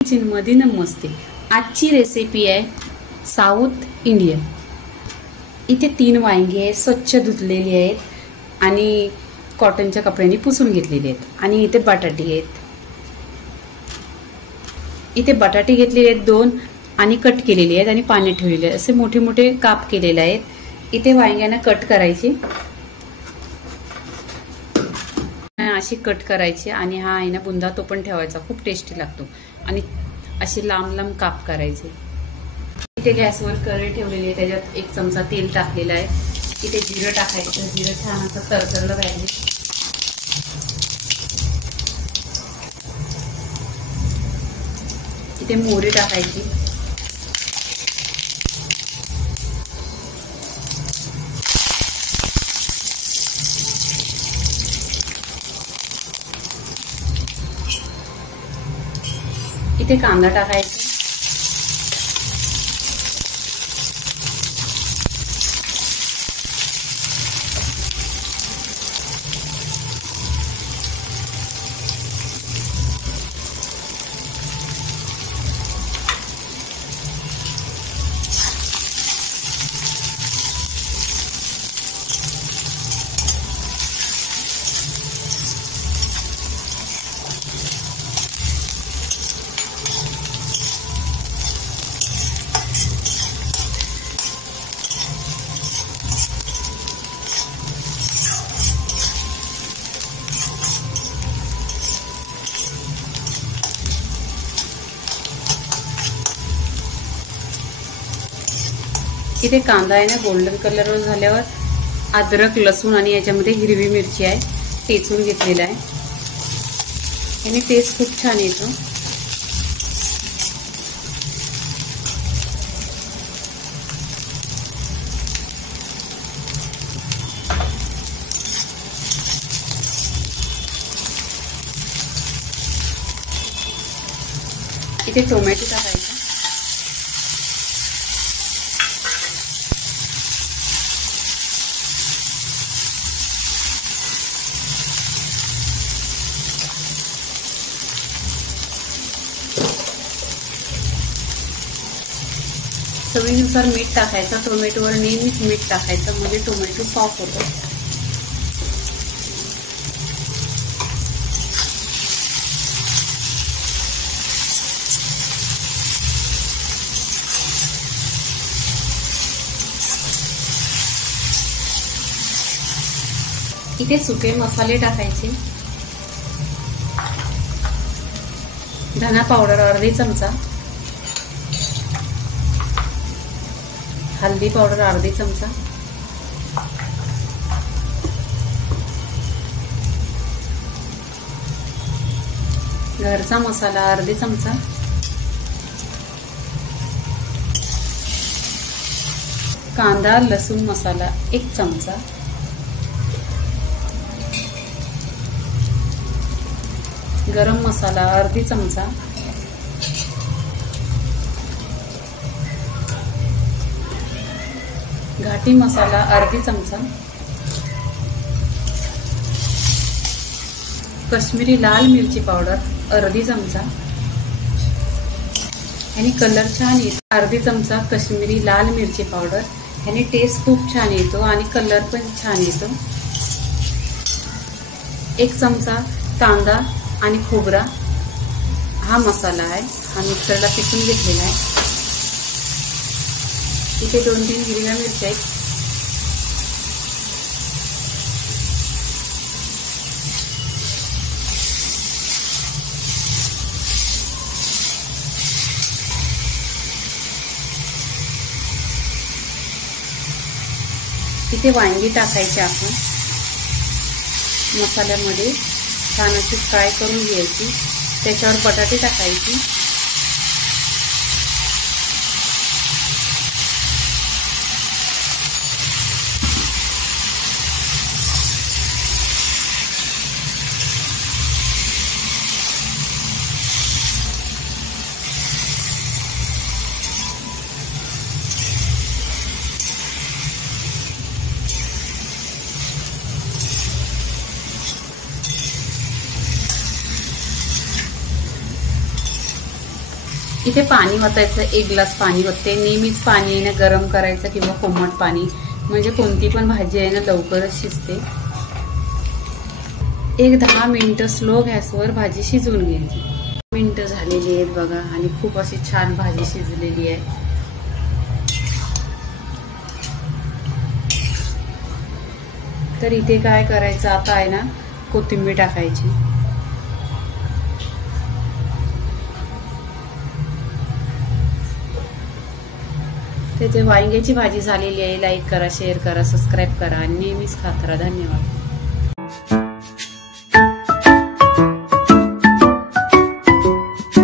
किचनमध्ये नमस्ते। आजची रेसिपी आहे साऊथ इंडियन। इथे 3 वांगी आहेत, स्वच्छ धुतलेली आहेत आणि कॉटनच्या कपड्यांनी पुसून घेतलेली आहेत। आणि इथे बटाटे आहेत, इथे बटाटे घेतलेले आहेत 2 आणि कट केलेले आहेत आणि पाणी ठेवलेले आहेत। असे मोठे मोठे काप केलेले आहेत। इथे वांग्यांना कट करायचे, अशी कट करायची आणि हा आहे ना बुंदा तो पण ठेवायचा, खूप टेस्टी लागतो। आणि असे लांब लांब काप करायचे। इथे गॅसवर कढई ठेवलेली आहे, त्याच्यात 1 चमचा तेल टाकलेला आहे। इथे जिरं टाकायचं, जिरं छान असं तरतरलं पाहिजे। इथे मोहरी टाकायची, इथे कांदा टाकायचा, इथे कांदा आहे ना गोल्डन कलर झाल्यावर अद्रक लसूण आणि याच्यामध्ये हिरवी मिरची आहे ठेचून घेतलेला आहे। याने टेस्ट खूप छान येतो। इथे टोमॅटो टाकायचा, चवीनुसार मीठ टाकायचं। टोमॅटोवर नेहमीच मीठ टाकायचं, म्हणजे टोमॅटो सॉफ्ट होतो। इथे सुके मसाले टाकायचे, धना पावडर अर्धा चमचा, हल्दी पावडर अर्धा चमचा, घरचा मसाला अर्धा चमचा, कांदा लसूण मसाला 1 चमचा, गरम मसाला अर्धा चमचा, घाटी मसाला अर्धा चमचा, कश्मीरी लाल मिरची पावडर अर्धा चमचा, याने कलर छान येतो। अर्धा चमचा कश्मीरी लाल मिरची पावडर, याने टेस्ट खूप छान येतो आणि कलर पण छान येतो। 1 चमचा कांदा आणि खोबरा हा मसाला आहे, हा मिक्सरला पिसून घेतलेला आहे। इथे 2-3 हिरव्या मिरच्या आहेत, इथे वांगी टाकायची आपण मसाल्यामध्ये, छान अशी फ्राय करून घ्यायची। त्याच्यावर बटाटे टाकायची, इथे पाणी वतायचं, 1 ग्लास पाणी होते. नेहमीच पाणी आहे ना गरम करायचं किंवा कोमट पाणी, म्हणजे कोणती पण भाजी आहे ना लवकरच शिजते. 10 मिनिटं स्लो गॅसवर भाजी शिजवून घ्यायची. मिनिटं झालेली आहेत बघा आणि खूप अशी छान भाजी शिजलेली आहे. तर इथे काय करायचं आता आहे ना, कोथिंबीर टाकायची. त्याचे वांग्याची भाजी झालेली आहे. लाईक करा, शेअर करा, सबस्क्राईब करा आणि नेहमीच खात राहा. धन्यवाद.